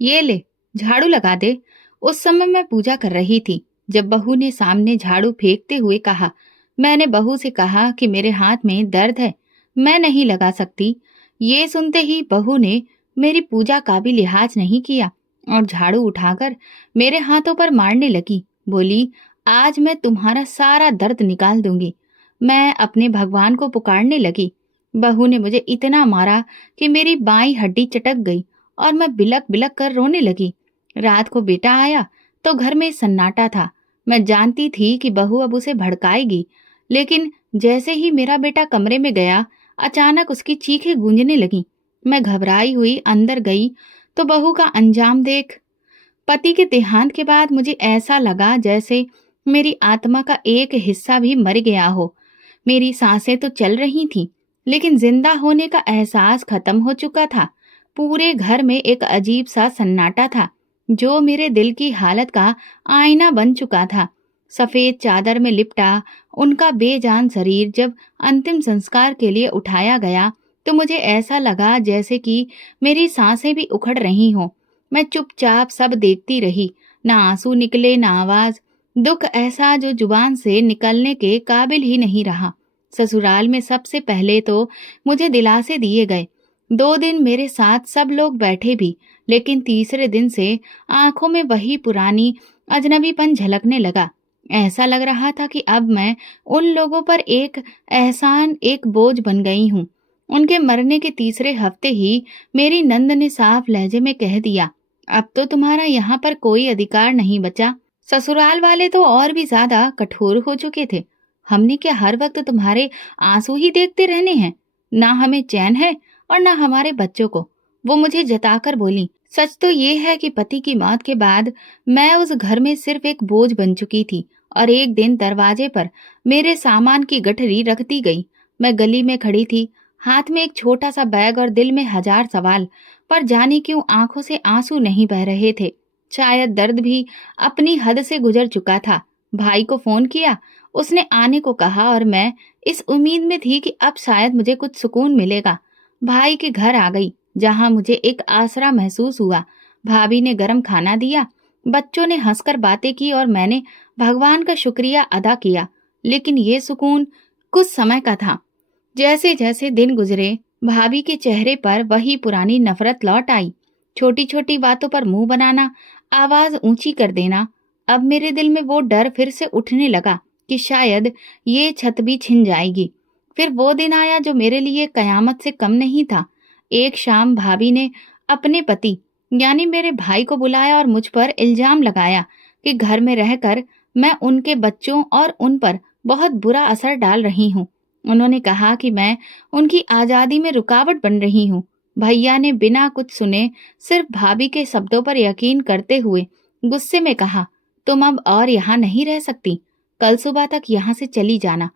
ये ले, झाड़ू लगा दे। उस समय मैं पूजा कर रही थी जब बहू ने सामने झाड़ू फेंकते हुए कहा। मैंने बहू से कहा कि मेरे हाथ में दर्द है, मैं नहीं लगा सकती। ये सुनते ही बहू ने मेरी पूजा का भी लिहाज नहीं किया और झाड़ू उठाकर मेरे हाथों पर मारने लगी। बोली, आज मैं तुम्हारा सारा दर्द निकाल दूंगी। मैं अपने भगवान को पुकारने लगी। बहू ने मुझे इतना मारा कि मेरी बाईं हड्डी चटक गई और मैं बिलक बिलक कर रोने लगी। रात को बेटा आया तो घर में सन्नाटा था। मैं जानती थी कि बहू अब उसे भड़काएगी, लेकिन जैसे ही मेरा बेटा कमरे में गया, अचानक उसकी चीखें गूंजने लगी। मैं घबराई हुई अंदर गई तो बहू का अंजाम देख, पति के देहांत के बाद मुझे ऐसा लगा जैसे मेरी आत्मा का एक हिस्सा भी मर गया हो। मेरी सांसें तो चल रही थीं, लेकिन जिंदा होने का एहसास खत्म हो चुका था। पूरे घर में एक अजीब सा सन्नाटा था, जो मेरे दिल की हालत का आईना बन चुका था। सफेद चादर में लिपटा उनका बेजान शरीर जब अंतिम संस्कार के लिए उठाया गया, तो मुझे ऐसा लगा जैसे कि मेरी सांसें भी उखड़ रही हों। मैं चुपचाप सब देखती रही, ना आंसू निकले ना आवाज। दुख ऐसा जो जुबान से निकलने के काबिल ही नहीं रहा। ससुराल में सबसे पहले तो मुझे दिलासे दिए गए। 2 दिन मेरे साथ सब लोग बैठे भी, लेकिन तीसरे दिन से आंखों में वही पुरानी अजनबीपन झलकने लगा। ऐसा लग रहा था कि अब मैं उन लोगों पर एक एहसान, एक बोझ बन गई हूँ। उनके मरने के तीसरे हफ्ते ही मेरी नंद ने साफ लहजे में कह दिया, अब तो तुम्हारा यहाँ पर कोई अधिकार नहीं बचा। ससुराल वाले तो और भी ज्यादा कठोर हो चुके थे। हमने क्या हर वक्त तुम्हारे आंसू ही देखते रहने हैं? ना हमें चैन है और ना हमारे बच्चों को। वो मुझे जताकर बोली, सच तो ये है कि पति की मौत के बाद मैं उस घर में सिर्फ एक बोझ बन चुकी थी और एक दिन दरवाजे पर मेरे सामान की गठरी रख दी गई। मैं गली में खड़ी थी, हाथ में एक छोटा सा बैग और दिल में हजार सवाल, पर जाने क्यों आंखों से आंसू नहीं बह रहे थे। शायद दर्द भी अपनी हद से गुजर चुका था। भाई को फोन किया, उसने आने को कहा और मैं इस उम्मीद में थी कि अब शायद मुझे कुछ सुकून मिलेगा। भाई के घर आ गई, जहां मुझे एक आसरा महसूस हुआ। भाभी ने गरम खाना दिया, बच्चों ने हंसकर बातें की और मैंने भगवान का शुक्रिया अदा किया। लेकिन ये सुकून कुछ समय का था। जैसे जैसे दिन गुजरे, भाभी के चेहरे पर वही पुरानी नफरत लौट आई। छोटी छोटी बातों पर मुंह बनाना, आवाज ऊंची कर देना। अब मेरे दिल में वो डर फिर से उठने लगा कि शायद ये छत भी छिन जाएगी। फिर वो दिन आया जो मेरे लिए कयामत से कम नहीं था। एक शाम भाभी ने अपने पति यानी मेरे भाई को बुलाया और मुझ पर इल्जाम लगाया कि घर में रहकर मैं उनके बच्चों और उन पर बहुत बुरा असर डाल रही हूँ। उन्होंने कहा कि मैं उनकी आजादी में रुकावट बन रही हूँ। भैया ने बिना कुछ सुने सिर्फ भाभी के शब्दों पर यकीन करते हुए गुस्से में कहा, तुम अब और यहाँ नहीं रह सकती, कल सुबह तक यहाँ से चली जाना।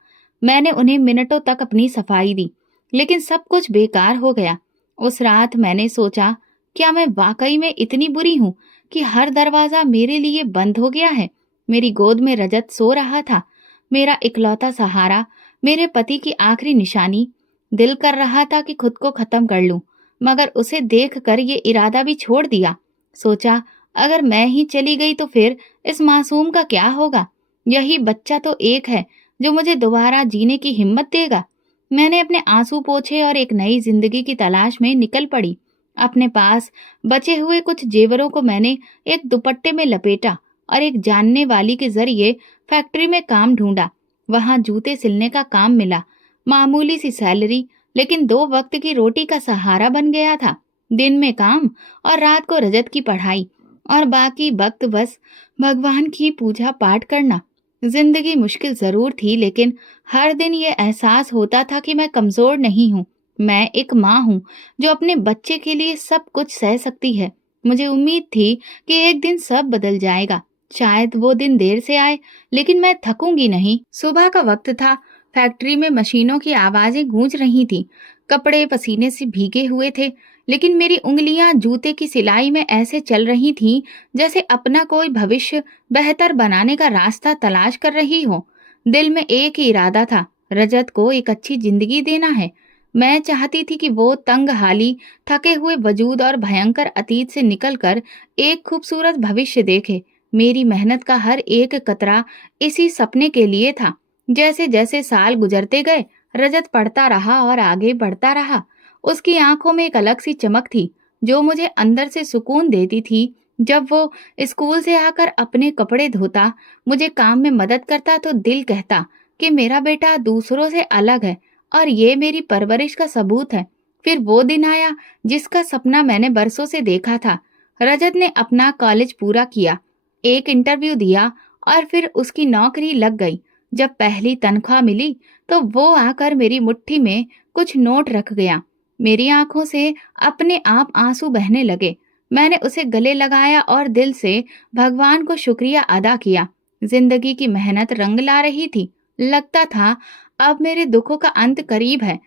मैंने उन्हें मिनटों तक अपनी सफाई दी, लेकिन सब कुछ बेकार हो गया। उस रात मैंने सोचा, क्या मैं वाकई में इतनी बुरी हूँ कि हर दरवाजा मेरे लिए बंद हो गया है? मेरी गोद में रजत सो रहा था, मेरा इकलौता सहारा, मेरे पति की आखिरी निशानी। दिल कर रहा था कि खुद को खत्म कर लूं, मगर उसे देखकर ये इरादा भी छोड़ दिया। सोचा, अगर मैं ही चली गई तो फिर इस मासूम का क्या होगा? यही बच्चा तो एक है जो मुझे दोबारा जीने की हिम्मत देगा। मैंने अपने आंसू पोंछे और एक नई जिंदगी की तलाश में निकल पड़ी। अपने पास बचे हुए कुछ जेवरों को मैंने एक दुपट्टे में लपेटा और एक जानने वाली के जरिए फैक्ट्री में काम ढूंढा। वहां जूते सिलने का काम मिला। मामूली सी सैलरी, लेकिन 2 वक्त की रोटी का सहारा बन गया था। दिन में काम और रात को रजत की पढ़ाई, और बाकी वक्त बस भगवान की पूजा पाठ करना। जिंदगी मुश्किल जरूर थी, लेकिन हर दिन ये एहसास होता था कि मैं कमजोर नहीं हूँ। मैं एक माँ हूँ जो अपने बच्चे के लिए सब कुछ सह सकती है। मुझे उम्मीद थी कि एक दिन सब बदल जाएगा। शायद वो दिन देर से आए, लेकिन मैं थकूंगी नहीं। सुबह का वक्त था। फैक्ट्री में मशीनों की आवाजें गूंज रही थीं। कपड़े पसीने से भीगे हुए थे, लेकिन मेरी उंगलियां जूते की सिलाई में ऐसे चल रही थीं जैसे अपना कोई भविष्य बेहतर बनाने का रास्ता तलाश कर रही हो। दिल में एक ही इरादा था, रजत को एक अच्छी जिंदगी देना है। मैं चाहती थी कि वो तंग हाली, थके हुए वजूद और भयंकर अतीत से निकलकर एक खूबसूरत भविष्य देखे। मेरी मेहनत का हर एक कतरा इसी सपने के लिए था। जैसे जैसे साल गुजरते गए, रजत पढ़ता रहा और आगे बढ़ता रहा। उसकी आंखों में एक अलग सी चमक थी, जो मुझे अंदर से सुकून देती थी। जब वो स्कूल से आकर अपने कपड़े धोता, मुझे काम में मदद करता, तो दिल कहता कि मेरा बेटा दूसरों से अलग है और ये मेरी परवरिश का सबूत है। फिर वो दिन आया जिसका सपना मैंने बरसों से देखा था। रजत ने अपना कॉलेज पूरा किया, एक इंटरव्यू दिया और फिर उसकी नौकरी लग गई। जब पहली तनख्वाह मिली तो वो आकर मेरी मुट्ठी में कुछ नोट रख गया। मेरी आंखों से अपने आप आंसू बहने लगे। मैंने उसे गले लगाया और दिल से भगवान को शुक्रिया अदा किया। जिंदगी की मेहनत रंग ला रही थी। लगता था अब मेरे दुखों का अंत करीब है।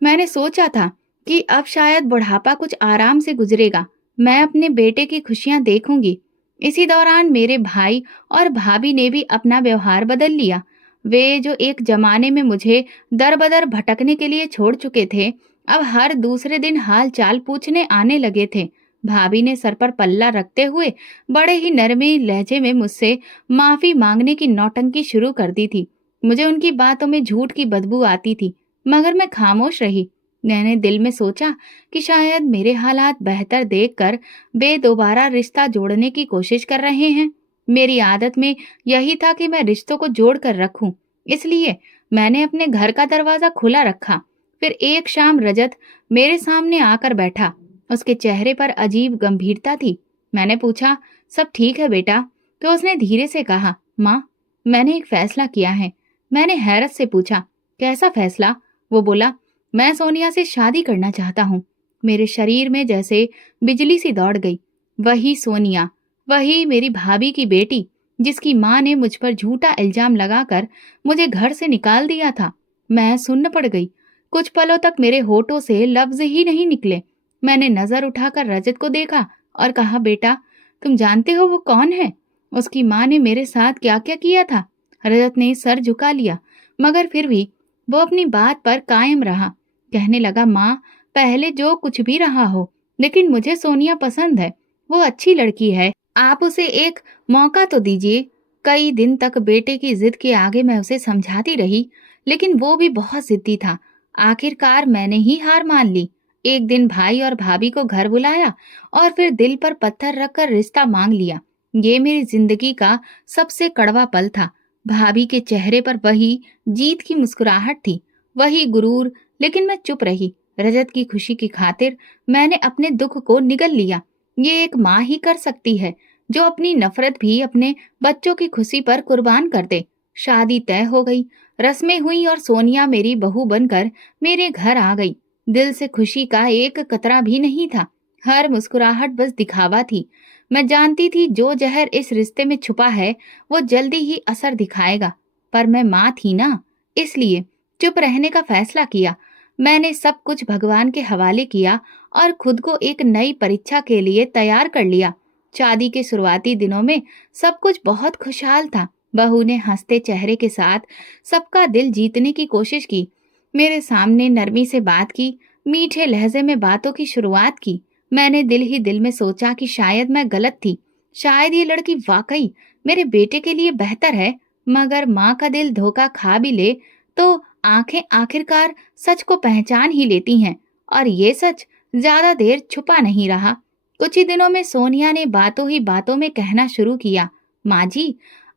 मैंने सोचा था कि अब शायद बुढ़ापा कुछ आराम से गुजरेगा, मैं अपने बेटे की खुशियां देखूंगी। इसी दौरान मेरे भाई और भाभी ने भी अपना व्यवहार बदल लिया। वे जो एक जमाने में मुझे दर बदर भटकने के लिए छोड़ चुके थे, अब हर दूसरे दिन हाल चाल पूछने आने लगे थे। भाभी ने सर पर पल्ला रखते हुए बड़े ही नरमी लहजे में मुझसे माफी मांगने की नौटंकी शुरू कर दी थी। मुझे उनकी बातों में झूठ की बदबू आती थी, मगर मैं खामोश रही। मैंने दिल में सोचा कि शायद मेरे हालात बेहतर देखकर वे दोबारा रिश्ता जोड़ने की कोशिश कर रहे हैं। मेरी आदत में यही था कि मैं रिश्तों को जोड़ कर रखूं, इसलिए मैंने अपने घर का दरवाजा खुला रखा। फिर एक शाम रजत मेरे सामने आकर बैठा। उसके चेहरे पर अजीब गंभीरता थी। मैंने पूछा, सब ठीक है बेटा? तो उसने धीरे से कहा, माँ, मैंने एक फैसला किया है। मैंने हैरत से पूछा, कैसा फैसला? वो बोला, मैं सोनिया से शादी करना चाहता हूँ। मेरे शरीर में जैसे बिजली सी दौड़ गई। वही सोनिया, वही मेरी भाभी की बेटी, जिसकी माँ ने मुझ पर झूठा इल्जाम लगाकर मुझे घर से निकाल दिया था। मैं सुन्न पड़ गई। कुछ पलों तक मेरे होठों से लफ्ज ही नहीं निकले। मैंने नजर उठाकर रजत को देखा और कहा, बेटा, तुम जानते हो वो कौन है? उसकी माँ ने मेरे साथ क्या क्या किया था? रजत ने सर झुका लिया, मगर फिर भी वो अपनी बात पर कायम रहा। कहने लगा, माँ, पहले जो कुछ भी रहा हो, लेकिन मुझे सोनिया पसंद है। वो अच्छी लड़की है, आप उसे एक मौका तो दीजिए। कई दिन तक बेटे की जिद के आगे मैं उसे समझाती रही, लेकिन वो भी बहुत जिद्दी था। आखिरकार मैंने ही हार मान ली। एक दिन भाई और भाभी को घर बुलाया और फिर दिल पर पत्थर रखकर रिश्ता मांग लिया। ये मेरी जिंदगी का सबसे कड़वा पल था। भाभी के चेहरे पर वही जीत की मुस्कुराहट थी, वही गुरूर, लेकिन मैं चुप रही। रजत की खुशी की खातिर मैंने अपने दुख को निगल लिया। ये एक माँ ही कर सकती है, जो अपनी नफरत भी अपने बच्चों की खुशी पर कुर्बान कर दे। शादी तय हो गई, रस्में हुई और सोनिया मेरी बहू बनकर मेरे घर आ गई। दिल से खुशी का एक कतरा भी नहीं था। हर मुस्कुराहट बस दिखावा थी। मैं जानती थी जो जहर इस रिश्ते में छुपा है वो जल्दी ही असर दिखाएगा, पर मैं माँ थी ना, इसलिए चुप रहने का फैसला किया। मैंने सब कुछ भगवान के हवाले किया और खुद को एक नई परीक्षा के लिए तैयार कर लिया। शादी के शुरुआती दिनों में सब कुछ बहुत खुशहाल था। बहू ने हंसते चेहरे के साथ सबका दिल जीतने की कोशिश की, मेरे सामने नरमी से बात की, मीठे लहजे में बातों की शुरुआत की। मैंने दिल ही दिल में सोचा कि शायद मैं गलत थी, शायद ये लड़की वाकई मेरे बेटे के लिए बेहतर है। मगर माँ का दिल धोखा खा भी ले तो आंखें आखिरकार सच को पहचान ही लेती हैं, और ये सच ज्यादा देर छुपा नहीं रहा। कुछ ही दिनों में सोनिया ने बातों ही बातों में कहना शुरू किया, माँ जी,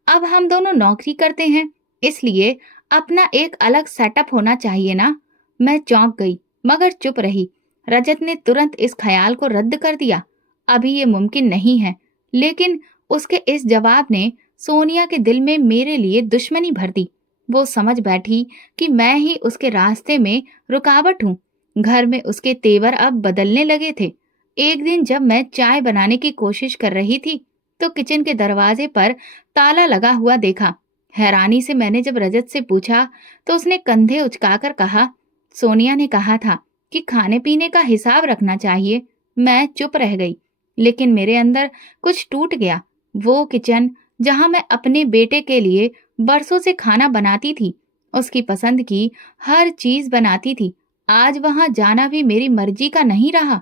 अब हम दोनों नौकरी करते हैं, इसलिए अपना एक अलग सेटअप होना चाहिए ना। मैं चौंक गई, मगर चुप रही। रजत ने तुरंत इस ख्याल को रद्द कर दिया, अभी ये मुमकिन नहीं है। लेकिन उसके इस जवाब ने सोनिया के दिल में मेरे लिए दुश्मनी भर दी। वो समझ बैठी कि मैं ही उसके रास्ते में रुकावट हूँ। घर में उसके तेवर अब बदलने लगे थे। एक दिन जब मैं चाय बनाने की कोशिश कर रही थी तो किचन के दरवाजे पर ताला लगा हुआ देखा। हैरानी से मैंने जब रजत से पूछा तो उसने कंधे उचकाकर कहा, सोनिया ने कहा था कि खाने पीने का हिसाब रखना चाहिए। मैं चुप रह गई, लेकिन मेरे अंदर कुछ टूट गया। वो किचन जहां मैं अपने बेटे के लिए बरसों से खाना बनाती थी, उसकी पसंद की हर चीज बनाती थी, आज वहां जाना भी मेरी मर्जी का नहीं रहा।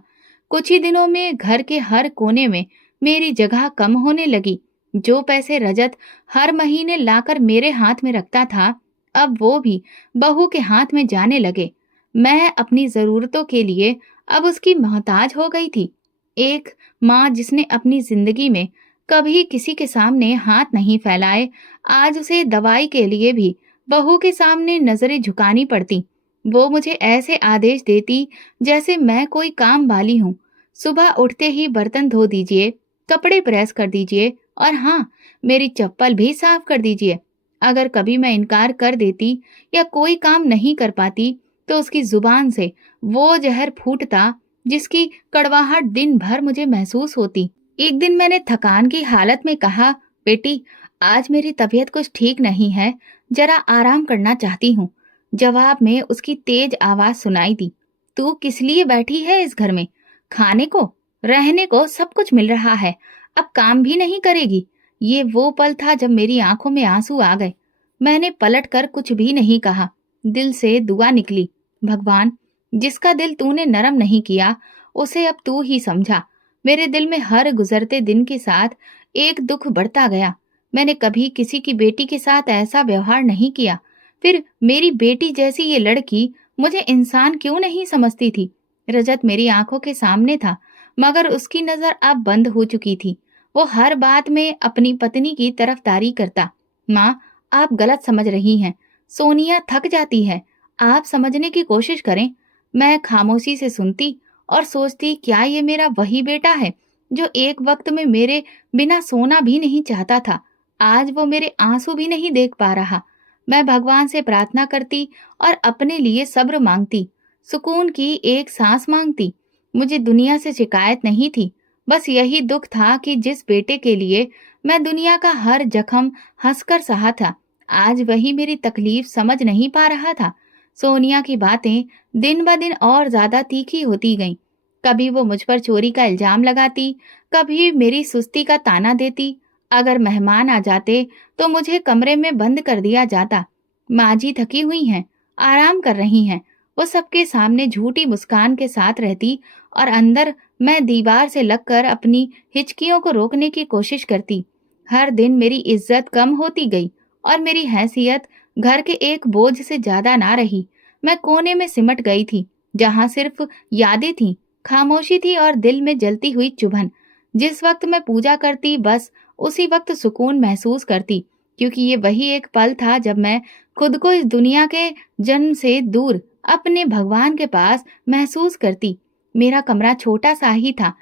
कुछ ही दिनों में घर के हर कोने में मेरी जगह कम होने लगी। जो पैसे रजत हर महीने लाकर मेरे हाथ में रखता था, अब वो भी बहू के हाथ में जाने लगे। मैं अपनी जरूरतों के लिए अब उसकी मोहताज हो गई थी। एक माँ जिसने अपनी जिंदगी में कभी किसी के सामने हाथ नहीं फैलाए, आज उसे दवाई के लिए भी बहू के सामने नजरें झुकानी पड़ती। वो मुझे ऐसे आदेश देती जैसे मैं कोई काम वाली हूँ। सुबह उठते ही बर्तन धो दीजिए, कपड़े प्रेस कर दीजिए और हाँ, मेरी चप्पल भी साफ कर दीजिए। अगर कभी मैं इनकार कर देती या कोई काम नहीं कर पाती तो उसकी जुबान से वो जहर फूटता जिसकी कड़वाहट दिन भर मुझे महसूस होती। एक दिन मैंने थकान की हालत में कहा, बेटी, आज मेरी तबीयत कुछ ठीक नहीं है, जरा आराम करना चाहती हूँ। जवाब में उसकी तेज आवाज सुनाई दी, तू किस लिए बैठी है इस घर में? खाने को, रहने को सब कुछ मिल रहा है, अब काम भी नहीं करेगी? ये वो पल था जब मेरी आंखों में आंसू आ गए। मैंने पलट कर कुछ भी नहीं कहा। दिल से दुआ निकली, भगवान, जिसका दिल तूने नरम नहीं किया उसे अब तू ही समझा। मेरे दिल में हर गुजरते दिन के साथ एक दुख बढ़ता गया। मैंने कभी किसी की बेटी के साथ ऐसा व्यवहार नहीं किया। फिर मेरी बेटी जैसी ये लड़की मुझे इंसान क्यों नहीं समझती थी? रजत मेरी आंखों के सामने था, मगर उसकी नजर अब बंद हो चुकी थी। वो हर बात में अपनी पत्नी की तरफदारी करता। माँ, आप गलत समझ रही हैं। सोनिया थक जाती है, आप समझने की कोशिश करें। मैं खामोशी से सुनती और सोचती, क्या ये मेरा वही बेटा है जो एक वक्त में मेरे बिना सोना भी नहीं चाहता था? आज वो मेरे आंसू भी नहीं देख पा रहा। मैं भगवान से प्रार्थना करती और अपने लिए सब्र मांगती, सुकून की एक सांस मांगती। मुझे दुनिया से शिकायत नहीं थी, बस यही दुख था कि जिस बेटे के लिए मैं दुनिया का हर जख्म हंसकर सहा था, आज वही मेरी तकलीफ समझ नहीं पा रहा था। सोनिया की बातें दिन ब दिन और ज्यादा तीखी होती गईं। कभी वो मुझ पर चोरी का इल्जाम लगाती, कभी मेरी सुस्ती का ताना देती। अगर मेहमान आ जाते तो मुझे कमरे में बंद कर दिया जाता। माँ जी थकी हुई हैं, आराम कर रही हैं, वो सबके सामने झूठी मुस्कान के साथ रहती और अंदर मैं दीवार से लगकर अपनी हिचकियों को रोकने की कोशिश करती। हर दिन मेरी इज्जत कम होती गई और मेरी हैसियत घर के एक बोझ से ज्यादा ना रही। मैं कोने में सिमट गई थी, जहां सिर्फ यादें थीं, खामोशी थी और दिल में जलती हुई चुभन। जिस वक्त मैं पूजा करती, बस उसी वक्त सुकून महसूस करती, क्योंकि ये वही एक पल था जब मैं खुद को इस दुनिया के जन्म से दूर अपने भगवान के पास महसूस करती। मेरा कमरा छोटा सा ही था,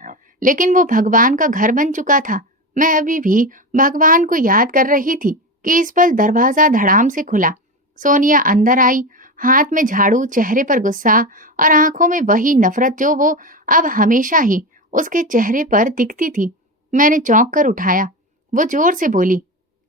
लेकिन वो भगवान का घर बन चुका था। मैं अभी भी भगवान को याद कर रही थी कि इस पल दरवाजा धड़ाम से खुला। सोनिया अंदर आई, हाथ में झाड़ू, चेहरे पर गुस्सा और आंखों में वही नफरत जो वो अब हमेशा ही उसके चेहरे पर दिखती थी। मैंने चौंक कर उठाया। वो जोर से बोली,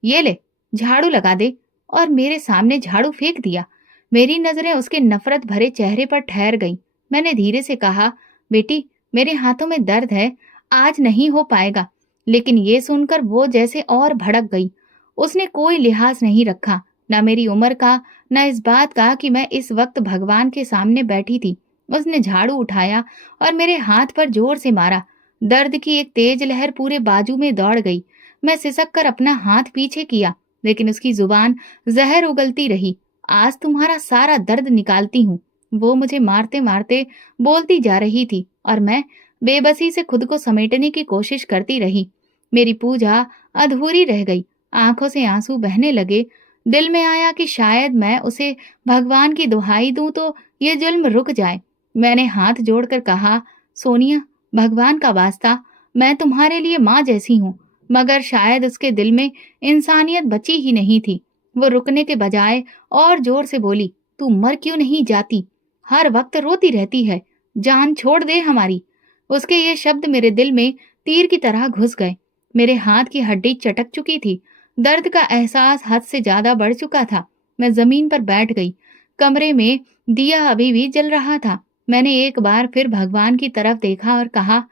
ये ले, झाड़ू लगा दे, और मेरे सामने झाड़ू फेंक दिया। मेरी नजरें उसके नफरत भरे चेहरे पर ठहर गईं। मैंने धीरे से कहा, बेटी, मेरे हाथों में दर्द है, आज नहीं हो पाएगा। लेकिन ये सुनकर वो जैसे और भड़क गई। उसने कोई लिहाज नहीं रखा, न मेरी उम्र का, न इस बात का कि मैं इस वक्त भगवान के सामने बैठी थी। उसने झाड़ू उठाया और मेरे हाथ पर जोर से मारा। दर्द की एक तेज लहर पूरे बाजू में दौड़ गई। मैं सिसक कर अपना हाथ पीछे किया, लेकिन उसकी जुबान जहर उगलती रही। आज तुम्हारा सारा दर्द निकालती हूँ, वो मुझे मारते मारते बोलती जा रही थी और मैं बेबसी से खुद को समेटने की कोशिश करती रही। मेरी पूजा अधूरी रह गई। आंखों से आंसू बहने लगे। दिल में आया कि शायद मैं उसे भगवान की दुहाई दूं तो ये जुल्म रुक जाए। मैंने हाथ जोड़कर कहा, सोनिया, भगवान का वास्ता, मैं तुम्हारे लिए माँ जैसी हूँ। मगर शायद उसके दिल में इंसानियत बची ही नहीं थी। वो रुकने के बजाय और जोर से बोली, तू मर क्यों नहीं जाती? हर वक्त रोती रहती है, जान छोड़ दे हमारी। उसके ये शब्द मेरे दिल में तीर की तरह घुस गए। मेरे हाथ की हड्डी चटक चुकी थी। दर्द का एहसास हद से ज्यादा बढ़ चुका था। मैं जमीन पर बैठ गई। कमरे में दिया अभी भी जल रहा था। मैंने एक बार फिर भगवान की तरफ देखा और कहा,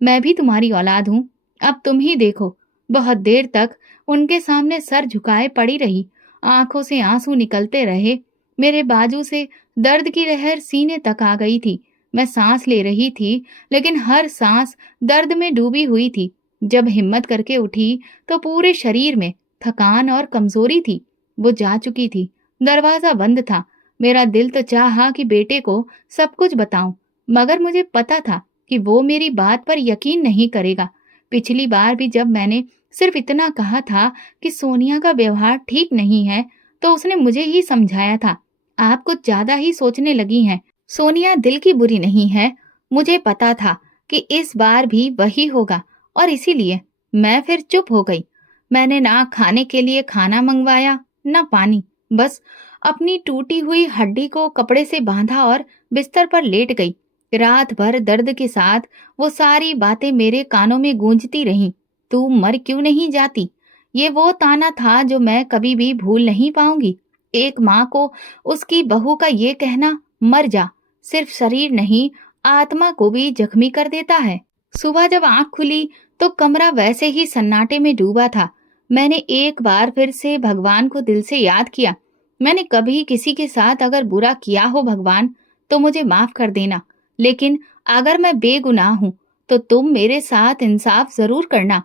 मैं भी तुम्हारी औलाद हूँ, अब तुम ही देखो। बहुत देर तक उनके सामने सर झुकाए पड़ी रही, आंखों से आंसू निकलते रहे। मेरे बाजू से दर्द की लहर सीने तक आ गई थी। मैं सांस ले रही थी, लेकिन हर सांस दर्द में डूबी हुई थी। जब हिम्मत करके उठी तो पूरे शरीर में थकान और कमजोरी थी। वो जा चुकी थी। दरवाजा बंद था। मेरा दिल तो चाहा कि बेटे को सब कुछ बताऊं, मगर मुझे पता था कि वो मेरी बात पर यकीन नहीं करेगा। पिछली बार भी जब मैंने सिर्फ इतना कहा था कि सोनिया का व्यवहार ठीक नहीं है, तो उसने मुझे ही समझाया था, आप कुछ ज्यादा ही सोचने लगी हैं। सोनिया दिल की बुरी नहीं है। मुझे पता था कि इस बार भी वही होगा, और इसीलिए मैं फिर चुप हो गई। मैंने ना खाने के लिए खाना मंगवाया, ना पानी। बस अपनी टूटी हुई हड्डी को कपड़े से बांधा और बिस्तर पर लेट गई। रात भर दर्द के साथ वो सारी बातें मेरे कानों में गूंजती रहीं। तू मर क्यों नहीं जाती? ये वो ताना था जो मैं कभी भी भूल नहीं पाऊंगी। एक माँ को उसकी बहू का ये कहना, मर जा, सिर्फ शरीर नहीं, आत्मा को भी जख्मी कर देता है। सुबह जब आंख खुली तो कमरा वैसे ही सन्नाटे में डूबा था। मैंने एक बार फिर से भगवान को दिल से याद किया। मैंने कभी किसी के साथ अगर बुरा किया हो भगवान, तो मुझे माफ कर देना। लेकिन अगर मैं बेगुनाह हूँ तो तुम मेरे साथ इंसाफ जरूर करना।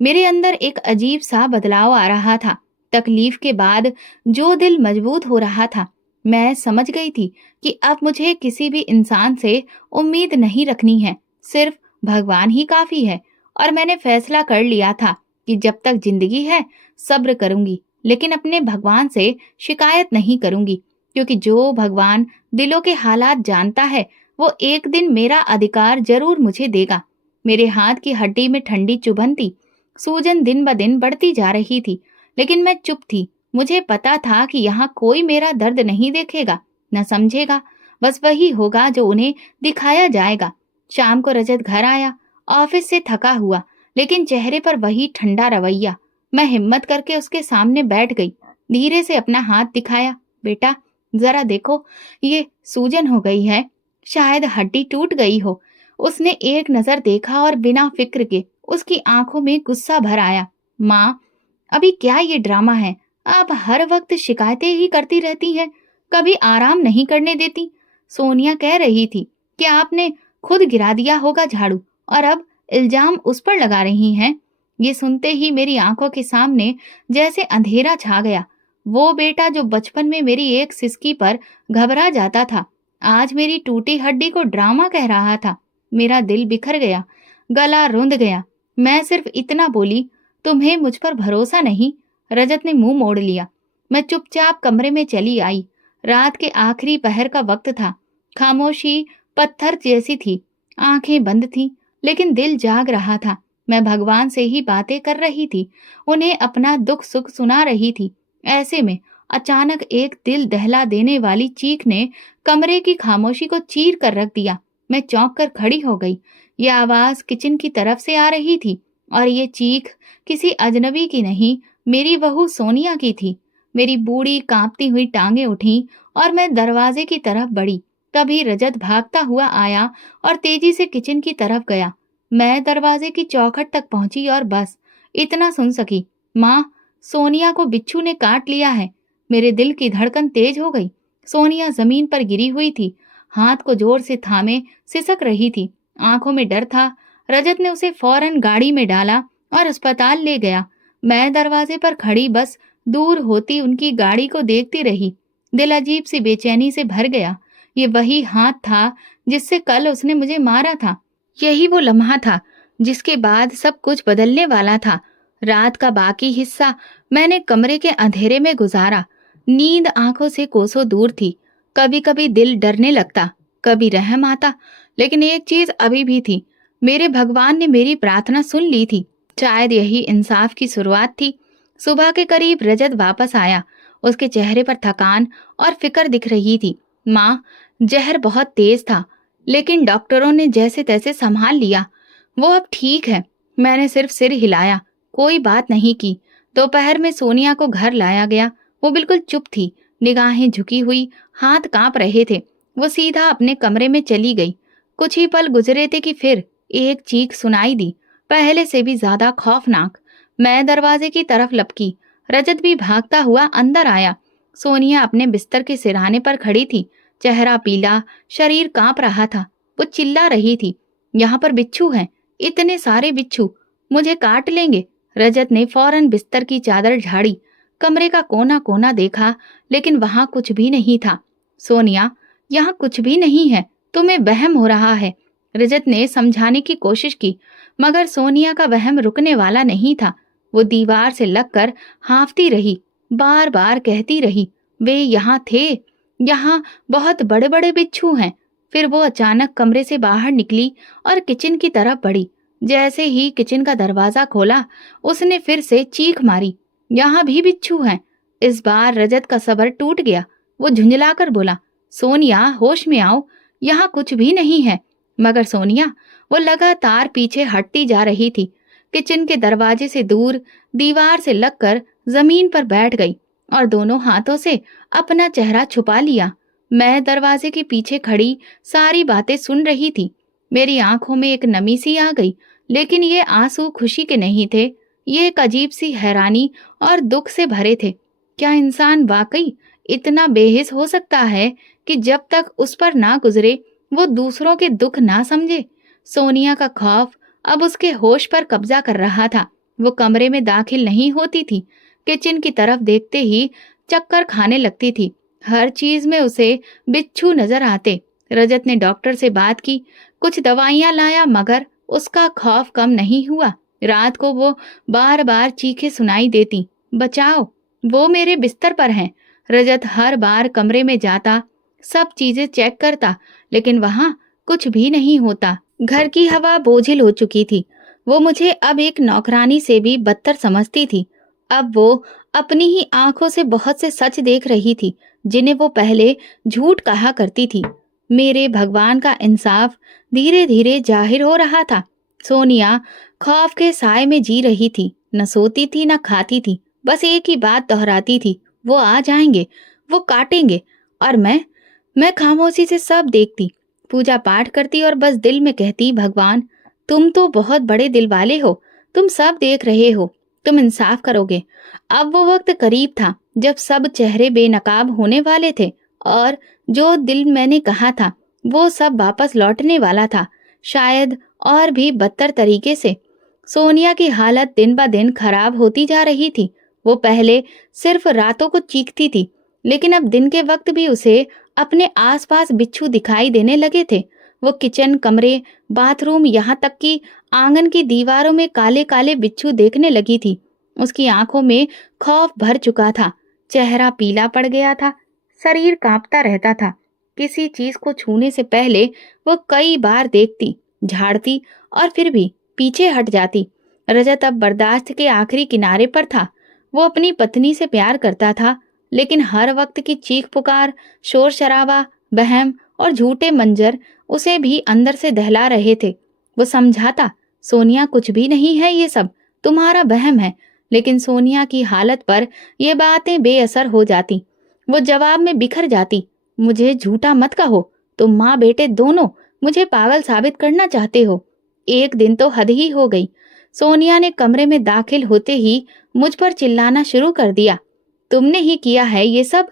मेरे अंदर एक अजीब सा बदलाव आ रहा था। तकलीफ के बाद जो दिल मजबूत हो रहा था। मैं समझ गई थी कि अब मुझे किसी भी इंसान से उम्मीद नहीं रखनी है, सिर्फ भगवान ही काफी है। और मैंने फैसला कर लिया था कि जब तक जिंदगी है सब्र करूंगी, लेकिन अपने भगवान से शिकायत नहीं करूंगी, क्योंकि जो भगवान दिलों के हालात जानता है, वो एक दिन मेरा अधिकार जरूर मुझे देगा। मेरे हाथ की हड्डी में ठंडी चुभन थी। सूजन दिन ब दिन बढ़ती जा रही थी, लेकिन मैं चुप थी। मुझे पता था कि यहाँ कोई मेरा दर्द नहीं देखेगा, न समझेगा। बस वही होगा जो उन्हें दिखाया जाएगा। शाम को रजत घर आया, ऑफिस से थका हुआ, लेकिन चेहरे पर वही ठंडा रवैया। मैं हिम्मत करके उसके सामने बैठ गई। धीरे से अपना हाथ दिखाया। बेटा, जरा देखो, ये सूजन हो गई है, शायद हड्डी टूट गई हो। उसने एक नजर देखा और बिना फिक्र के उसकी आंखों में गुस्सा भर आया। माँ, अभी क्या ये ड्रामा है? आप हर वक्त शिकायतें ही करती रहती हैं, कभी आराम नहीं करने देती। सोनिया कह रही थी कि आपने खुद गिरा दिया होगा झाड़ू, और अब इल्जाम उस पर लगा रही हैं। ये सुनते ही मेरी आंखों के सामने जैसे अंधेरा छा गया। वो बेटा जो बचपन में मेरी एक सिसकी पर घबरा जाता था, आज मेरी टूटी हड्डी को ड्रामा कह रहा था। मेरा दिल बिखर गया, गला रुंध गया। मैं सिर्फ इतना बोली, तुम्हें मुझ पर भरोसा नहीं? रजत ने मुंह मोड़ लिया। मैं चुपचाप कमरे में चली आई। रात के आखिरी पहर का वक्त था। खामोशी पत्थर जैसी थी। आंखें बंद थीं, लेकिन दिल जाग रहा था। मैं भगवान से ही बातें कर रही थी, उन्हें अपना दुख सुख सुना रही थी। ऐसे में अचानक एक दिल दहला देने वाली चीख ने कमरे की खामोशी को चीर कर रख दिया। मैं चौंक कर खड़ी हो गई। यह आवाज किचन की तरफ से आ रही थी, और ये चीख किसी अजनबी की नहीं, मेरी बहू सोनिया की थी। मेरी बूढ़ी कांपती हुई टांगें उठीं और मैं दरवाजे की तरफ बढ़ी। तभी रजत भागता हुआ आया और तेजी से किचन की तरफ गया। मैं दरवाजे की चौखट तक पहुंची और बस इतना सुन सकी, माँ, सोनिया को बिच्छू ने काट लिया है। मेरे दिल की धड़कन तेज हो गई। सोनिया जमीन पर गिरी हुई थी, हाथ को जोर से थामे सिसक रही थी। आंखों में डर था। रजत ने उसे फौरन गाड़ी में डाला और अस्पताल ले गया। मैं दरवाजे पर खड़ी बस दूर होती उनकी गाड़ी को देखती रही। दिल अजीब सी बेचैनी से भर गया। ये वही हाथ था जिससे कल उसने मुझे मारा था। यही वो लम्हा था जिसके बाद सब कुछ बदलने वाला था। रात का बाकी हिस्सा मैंने कमरे के अंधेरे में गुजारा। नींद आंखों से कोसों दूर थी। कभी कभी दिल डरने लगता, कभी रहम आता, लेकिन एक चीज अभी भी थी, मेरे भगवान ने मेरी प्रार्थना सुन ली थी। शायद यही इंसाफ की शुरुआत थी। सुबह के करीब रजत वापस आया। उसके चेहरे पर थकान और फिक्र दिख रही थी। माँ, जहर बहुत तेज था, लेकिन डॉक्टरों ने जैसे तैसे संभाल लिया। वो अब ठीक है। मैंने सिर्फ सिर हिलाया, कोई बात नहीं की। दोपहर में सोनिया को घर लाया गया। वो बिल्कुल चुप थी, निगाहें झुकी हुई, हाथ कांप रहे थे। वो सीधा अपने कमरे में चली गई। कुछ ही पल गुजरे थे कि फिर एक चीख सुनाई दी, पहले से भी ज्यादा खौफनाक। मैं दरवाजे की तरफ लपकी। रजत भी भागता हुआ अंदर आया। सोनिया अपने बिस्तर के सिरहाने पर खड़ी थी, चेहरा पीला, शरीर कांप रहा था। वो चिल्ला रही थी, यहाँ पर बिच्छू हैं, इतने सारे बिच्छू, मुझे काट लेंगे। रजत ने फौरन बिस्तर की चादर झाड़ी, कमरे का कोना कोना देखा, लेकिन वहां कुछ भी नहीं था। सोनिया, यहाँ कुछ भी नहीं है, तुम्हें वहम हो रहा है। रजत ने समझाने की कोशिश की, मगर सोनिया का वहम रुकने वाला नहीं था। वो दीवार से लगकर हाँफती रही, बार बार कहती रही, वे यहाँ थे, यहाँ बहुत बड़े बड़े बिच्छू हैं। फिर वो अचानक कमरे से बाहर निकली और किचन की तरफ बढ़ी। जैसे ही किचन का दरवाजा खोला, उसने फिर से चीख मारी, यहाँ भी बिच्छू हैं। इस बार रजत का सब्र टूट गया। वो झुंझलाकर बोला, सोनिया होश में आओ, यहाँ कुछ भी नहीं है। मगर सोनिया, वो लगातार पीछे हटती जा रही थी। किचन के दरवाजे से दूर दीवार से लगकर जमीन पर बैठ गई और दोनों हाथों से अपना चेहरा छुपा लिया। मैं दरवाजे के पीछे खड़ी सारी बातें सुन रही थी। मेरी आंखों में एक नमी सी आ गई, लेकिन ये आंसू खुशी के नहीं थे। ये एक अजीब सी हैरानी और दुख से भरे थे। क्या इंसान वाकई इतना बेहिस हो सकता है कि जब तक उस पर ना गुजरे वो दूसरों के दुख ना समझे? सोनिया का खौफ अब उसके होश पर कब्जा कर रहा था। वो कमरे में दाखिल नहीं होती थी, किचन की तरफ देखते ही चक्कर खाने लगती थी। हर चीज में उसे बिच्छू नजर आते। रजत ने डॉक्टर से बात की, कुछ दवाइयां लाया, मगर उसका खौफ कम नहीं हुआ। रात को वो बार बार चीखें सुनाई देती, बचाओ, वो मेरे बिस्तर पर हैं। रजत हर बार कमरे में जाता, सब चीजें चेक करता, लेकिन वहां कुछ भी नहीं होता। घर की हवा बोझिल हो चुकी थी। वो मुझे अब एक नौकरानी से भी बदतर समझती थी। अब वो अपनी ही आंखों से बहुत से सच देख रही थी, जिन्हें वो पहले झूठ कहा करती थी। मेरे भगवान का इंसाफ धीरे धीरे जाहिर हो रहा था। सोनिया खौफ के साए में जी रही थी, न सोती थी न खाती थी, बस एक ही बात दोहराती थी, वो आ जाएंगे, वो काटेंगे। और मैं खामोशी से सब देखती, पूजा पाठ करती और बस दिल में कहती, भगवान तुम तो बहुत बड़े दिल वाले हो, तुम सब देख रहे हो, तुम इंसाफ करोगे। अब वो वक्त करीब था जब सब चेहरे बेनकाब होने वाले थे और जो दिल मैंने कहा था वो सब वापस लौटने वाला था, शायद और भी बदतर तरीके से। सोनिया की हालत दिन ब दिन खराब होती जा रही थी। वो पहले सिर्फ रातों को चीखती थी, लेकिन अब दिन के वक्त भी उसे अपने आसपास बिच्छू दिखाई देने लगे थे। वो किचन, कमरे, बाथरूम, यहाँ तक कि आंगन की दीवारों में काले काले बिच्छू देखने लगी थी। उसकी आंखों में खौफ भर चुका था, चेहरा पीला पड़ गया था, शरीर कांपता रहता था। किसी चीज को छूने से पहले वो कई बार देखती, झाड़ती और फिर भी पीछे हट जाती। रजत अब बर्दाश्त के आखिरी किनारे पर था। वो अपनी पत्नी से प्यार करता था, लेकिन हर वक्त की चीख पुकार, शोर शराबा, बहम और झूठे मंजर उसे भी अंदर से दहला रहे थे। वो समझाता, सोनिया कुछ भी नहीं है, ये सब तुम्हारा वहम है, लेकिन सोनिया की हालत पर ये बातें बेअसर हो जाती। वो जवाब में बिखर जाती, मुझे झूठा मत कहो, तुम माँ बेटे दोनों मुझे पागल साबित करना चाहते हो। एक दिन तो हद ही हो गई। सोनिया ने कमरे में दाखिल होते ही मुझ पर चिल्लाना शुरू कर दिया, तुमने ही किया है ये सब,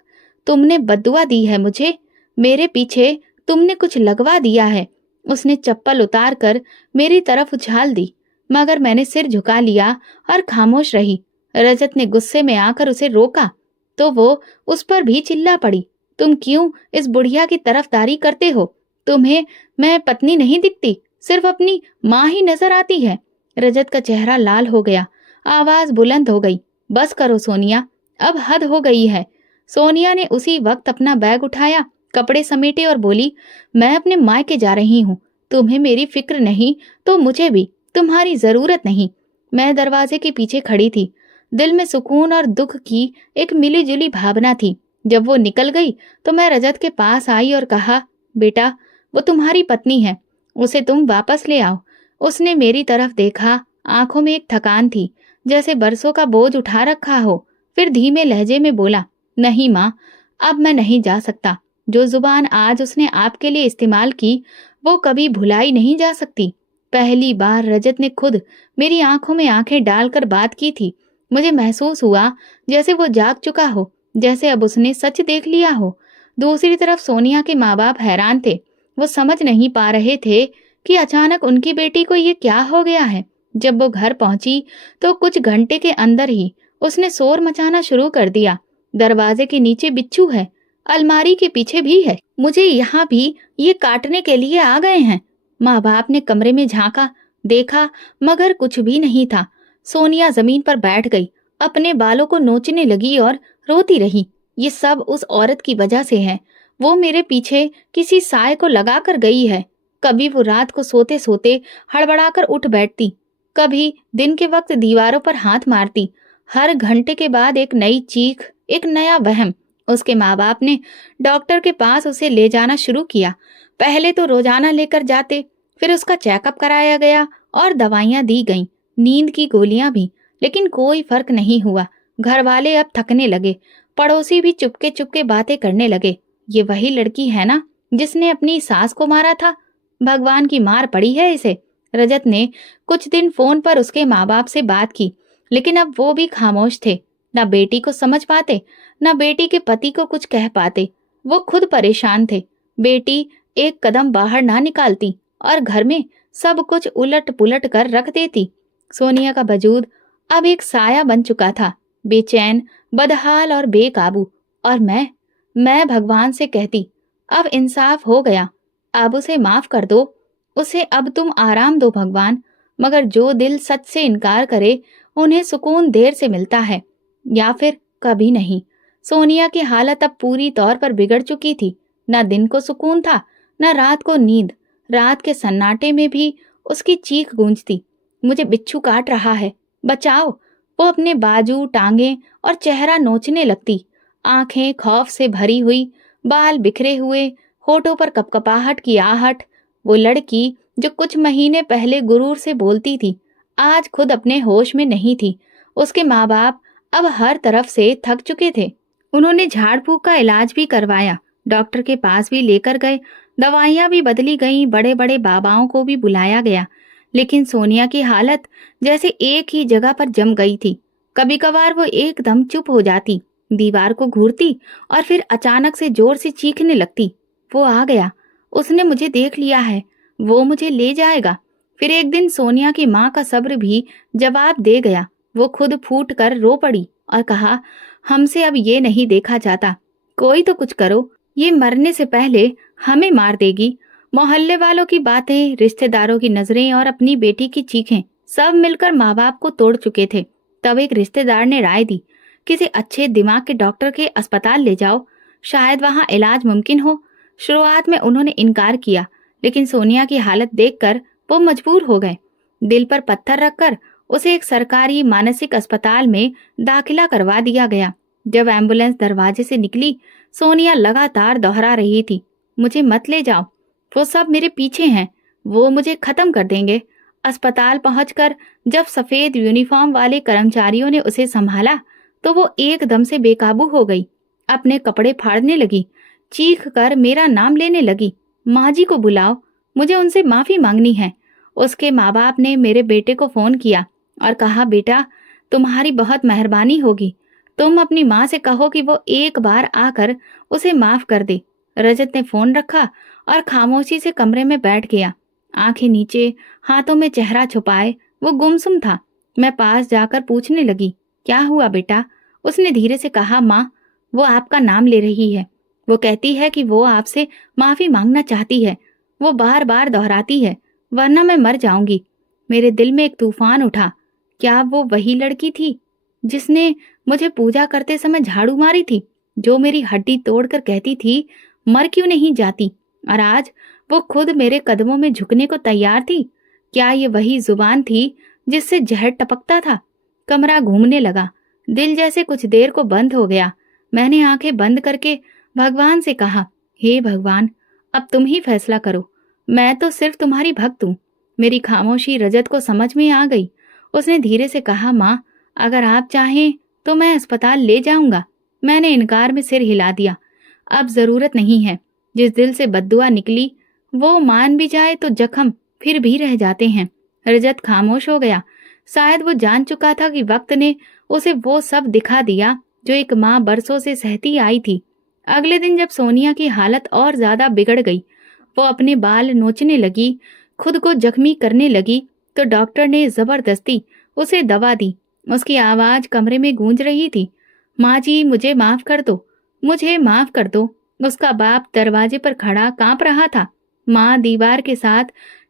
तुमने बद्दुआ दी है मुझे, मेरे पीछे तुमने कुछ लगवा दिया है। उसने चप्पल उतार कर मेरी तरफ उछाल दी, मगर मैंने सिर झुका लिया और खामोश रही। रजत ने गुस्से में आकर उसे रोका तो वो उस पर भी चिल्ला पड़ी, तुम क्यों इस बुढ़िया की तरफदारी करते हो? तुम्हें मैं पत्नी नहीं दिखती, सिर्फ अपनी माँ ही नजर आती है। रजत का चेहरा लाल हो गया, आवाज बुलंद हो गई, बस करो सोनिया, अब हद हो गई है। सोनिया ने उसी वक्त अपना बैग उठाया, कपड़े समेटे और बोली, मैं अपने मायके जा रही हूँ, तुम्हें मेरी फिक्र नहीं तो मुझे भी तुम्हारी जरूरत नहीं। मैं दरवाजे के पीछे खड़ी थी। दिल में सुकून और दुख की एक मिली जुली भावना थी। जब वो निकल गई तो मैं रजत के पास आई और कहा, बेटा वो तुम्हारी पत्नी है, उसे तुम वापस ले आओ। उसने मेरी तरफ देखा, आंखों में एक थकान थी, जैसे बरसों का बोझ उठा रखा हो। फिर धीमे लहजे में बोला, नहीं माँ, अब मैं नहीं जा सकता। जो जुबान आज उसने आपके लिए इस्तेमाल की वो कभी भुलाई नहीं जा सकती। पहली बार रजत ने खुद मेरी आंखों में आंखें डालकर बात की थी। मुझे महसूस हुआ जैसे वो जाग चुका हो, जैसे अब उसने सच देख लिया हो। दूसरी तरफ सोनिया के माँ बाप हैरान थे। वो समझ नहीं पा रहे थे कि अचानक उनकी बेटी को ये क्या हो गया है। जब वो घर पहुंची तो कुछ घंटे के अंदर ही उसने शोर मचाना शुरू कर दिया। दरवाजे के नीचे बिच्छू है, अलमारी के पीछे भी है, मुझे यहाँ भी ये काटने के लिए आ गए हैं। माँ बाप ने कमरे में झांका, देखा, मगर कुछ भी नहीं था। सोनिया जमीन पर बैठ गई, अपने बालों को नोचने लगी और रोती रही। ये सब उस औरत की वजह से है। वो मेरे पीछे किसी साय को लगा कर गई है। कभी वो रात को सोते सोते हड़बड़ाकर उठ बैठती, कभी दिन के वक्त दीवारों पर हाथ मारती। हर घंटे के बाद एक नई चीख, एक नया वहम। उसके माँ बाप ने डॉक्टर के पास उसे ले जाना शुरू किया। पहले तो रोजाना लेकर जाते, फिर उसका चेकअप कराया गया और दवाइयां दी गईं, नींद की गोलियां भी, लेकिन कोई फर्क नहीं हुआ। घर वाले अब थकने लगे, पड़ोसी भी चुपके चुपके बातें करने लगे। ये वही लड़की है ना जिसने अपनी सास को मारा था? भगवान की मार पड़ी है इसे। रजत ने कुछ दिन फोन पर उसके माँ बाप से बात की, लेकिन अब वो भी खामोश थे। न बेटी को समझ पाते, न बेटी के पति को कुछ कह पाते। वो खुद परेशान थे। बेटी एक कदम बाहर ना निकालती और घर में सब कुछ उलट पुलट कर रख देती। सोनिया का वजूद अब एक साया बन चुका था, बेचैन, बदहाल और बेकाबू। और मैं भगवान से कहती, अब इंसाफ हो गया, अब उसे माफ कर दो, उसे अब तुम आराम दो भगवान। मगर जो दिल सच से इनकार करे, उन्हें सुकून देर से मिलता है, या फिर कभी नहीं। सोनिया की हालत अब पूरी तौर पर बिगड़ चुकी थी। न दिन को सुकून था, न रात को नींद। रात के सन्नाटे में भी उसकी चीख गूंजती, मुझे बिच्छू काट रहा है, बचाओ। वो अपने बाजू, टांगे और चेहरा नोचने लगती, आंखें खौफ से भरी हुई, बाल बिखरे हुए, होठों पर कपकपाहट की आहट। वो लड़की जो कुछ महीने पहले गुरूर से बोलती थी, आज खुद अपने होश में नहीं थी। उसके माँ बाप अब हर तरफ से थक चुके थे। उन्होंने झाड़ फूक का इलाज भी करवाया, डॉक्टर के पास भी लेकर गए, दवाइयां भी बदली गईं, बड़े बड़े बाबाओं को भी बुलाया गया। लेकिन सोनिया की हालत जैसे एक ही जगह पर जम गई थी। कभी कभार वो एकदम चुप हो जाती, दीवार को घूरती और फिर अचानक से जोर से चीखने लगती, वो आ गया, उसने मुझे देख लिया है, वो मुझे ले जाएगा। फिर एक दिन सोनिया की माँ का सब्र भी जवाब दे गया। वो खुद फूट कर रो पड़ी और कहा, हमसे अब ये नहीं देखा जाता, कोई तो कुछ करो, ये मरने से पहले हमें मार देगी। मोहल्ले वालों की बातें, रिश्तेदारों की नजरें और अपनी बेटी की चीखें सब मिलकर माँ बाप को तोड़ चुके थे। तब एक रिश्तेदार ने राय दी, किसी अच्छे दिमाग के डॉक्टर के अस्पताल ले जाओ, शायद वहाँ इलाज मुमकिन हो। शुरुआत में उन्होंने इनकार किया, लेकिन सोनिया की हालत देखकर वो मजबूर हो गए। दिल पर पत्थर रखकर उसे एक सरकारी मानसिक अस्पताल में दाखिला करवा दिया गया। जब एम्बुलेंस दरवाजे से निकली, सोनिया लगातार दोहरा रही थी, मुझे मत ले जाओ, वो सब मेरे पीछे हैं, वो मुझे खत्म कर देंगे। अस्पताल पहुंचकर जब सफेद यूनिफॉर्म वाले कर्मचारियों ने उसे संभाला तो वो एकदम से बेकाबू हो गई, अपने कपड़े फाड़ने लगी, चीख कर मेरा नाम लेने लगी, माँ जी को बुलाओ, मुझे उनसे माफी मांगनी है। उसके माँ बाप ने मेरे बेटे को फोन किया और कहा, बेटा तुम्हारी बहुत मेहरबानी होगी, तुम अपनी माँ से कहो कि वो एक बार आकर उसे माफ कर दे। रजत ने फोन रखा और खामोशी से कमरे में बैठ गया, आंखें नीचे, हाथों में चेहरा छुपाए वो गुमसुम था। मैं पास जाकर पूछने लगी, क्या हुआ बेटा? उसने धीरे से कहा, माँ, वो आपका नाम ले रही है, वो कहती है कि वो आपसे माफी मांगना चाहती है, वो बार बार दोहराती है, वरना मैं मर जाऊंगी। मेरे दिल में एक तूफान उठा। क्या वो वही लड़की थी जिसने मुझे पूजा करते समय झाड़ू मारी थी, जो मेरी हड्डी तोड़कर कहती थी मर क्यों नहीं जाती, और आज वो खुद मेरे कदमों में झुकने को तैयार थी? क्या ये वही जुबान थी जिससे जहर टपकता था? कमरा घूमने लगा, दिल जैसे कुछ देर को बंद हो गया। मैंने आंखें बंद करके भगवान से कहा, हे भगवान, अब तुम ही फैसला करो, मैं तो सिर्फ तुम्हारी भक्त हूँ। मेरी खामोशी रजत को समझ में आ गई। उसने धीरे से कहा, माँ, अगर आप चाहें तो मैं अस्पताल ले जाऊंगा। मैंने इनकार में सिर हिला दिया, अब जरूरत नहीं है। जिस दिल से बद्दुआ निकली वो मान भी जाए तो जख्म फिर भी रह जाते हैं। रजत खामोश हो गया। शायद वो जान चुका था कि वक्त ने उसे वो सब दिखा दिया जो एक माँ बरसों से सहती आई थी। अगले दिन जब सोनिया की हालत और ज्यादा बिगड़ गई, वो अपने बाल नोचने लगी, खुद को जख्मी करने लगी, तो डॉक्टर ने जबरदस्ती उसे दवा दी। उसकी आवाज कमरे में गूंज रही थी, माँ जी मुझे माफ कर दो, मुझे माफ कर दो। उसका बाप दरवाजे पर खड़ा कांप रहा था। माँ दीवार के साथ